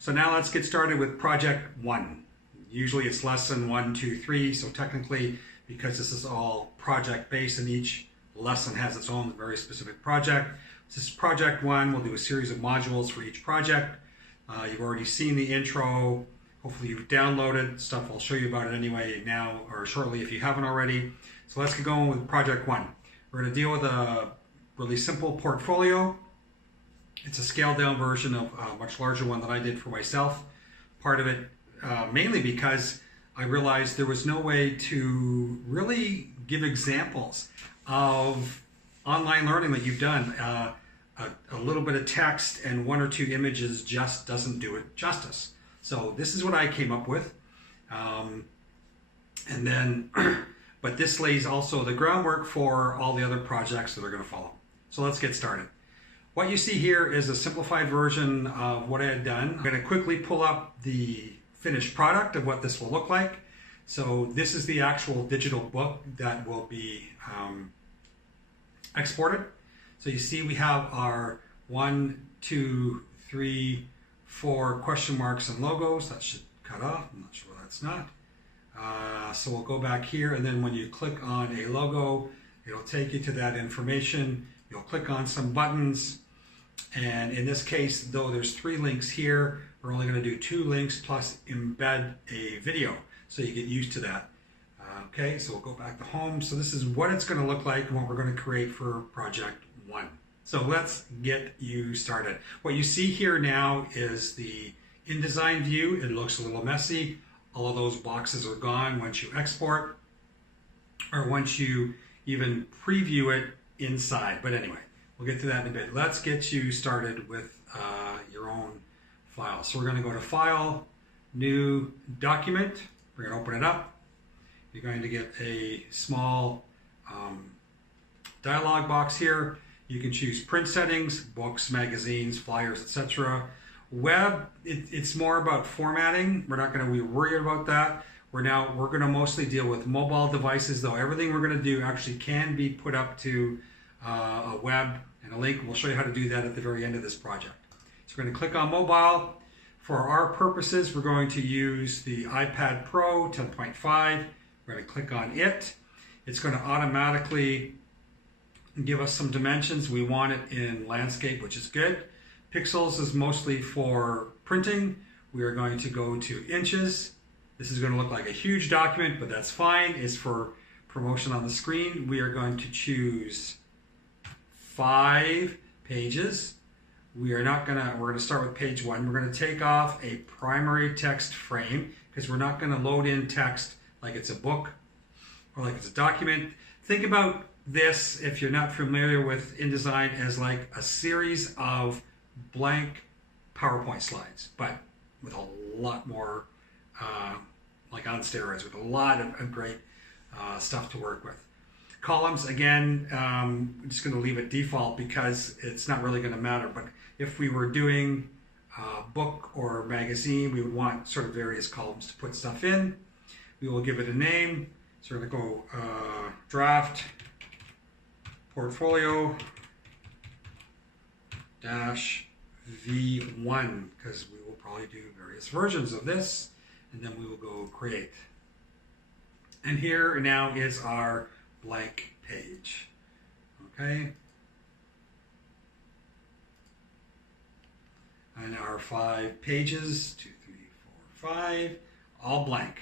So now let's get started with project 1. Usually it's lesson 1, 2, 3, so technically, because this is all project based and each lesson has its own very specific project, this is project 1. We'll do a series of modules for each project. You've already seen the intro. Hopefully you've downloaded stuff. I'll show you about it anyway now or shortly if you haven't already. So let's get going with project 1. We're going to deal with a really simple portfolio. It's a scaled down version of a much larger one that I did for myself. Part of it mainly because I realized there was no way to really give examples of online learning that you've done. A little bit of text and 1 or 2 images just doesn't do it justice. So this is what I came up with. But this lays also the groundwork for all the other projects that are going to follow. So let's get started. What you see here is a simplified version of what I had done. I'm going to quickly pull up the finished product of what this will look like. So this is the actual digital book that will be exported. So you see we have our 1, 2, 3, 4 question marks and logos. That should cut off. I'm not sure that's not. So we'll go back here, and then when you click on a logo, it'll take you to that information. You'll click on some buttons, and in this case, though there's 3 links here, we're only going to do 2 links plus embed a video, so you get used to that. Okay, so we'll go back to home. So this is what it's going to look like and what we're going to create for project 1. So let's get you started. What you see here now is the InDesign view. It looks a little messy. All of those boxes are gone once you export or once you even preview it inside. But anyway, we'll get to that in a bit. Let's get you started with your own file. So we're going to go to File, New Document. We're going to open it up. You're going to get a small dialog box here. You can choose print settings, books, magazines, flyers, etc. Web, it's more about formatting. We're not going to be worried about that. We're going to mostly deal with mobile devices, though everything we're going to do actually can be put up to a web and a link. We'll show you how to do that at the very end of this project. So we're going to click on mobile. For our purposes, we're going to use the iPad Pro 10.5. We're going to click on it. It's going to automatically give us some dimensions. We want it in landscape, which is good. Pixels is mostly for printing. We are going to go to inches. This is going to look like a huge document, but that's fine. It's for promotion on the screen. We are going to choose 5 pages. We're going to start with page 1. We're going to take off a primary text frame because we're not going to load in text like it's a book or like it's a document. Think about this, if you're not familiar with InDesign, as like a series of blank PowerPoint slides, but with a lot more, like on steroids, with a lot of great stuff to work with. Columns, again, I'm just going to leave it default because it's not really going to matter, but if we were doing a book or magazine, we would want sort of various columns to put stuff in. We will give it a name. So we're going to go draft portfolio dash V1 because we will probably do various versions of this, and then we will go create. And here now is our blank page. Okay. And our 5 pages, 2, 3, 4, 5, all blank.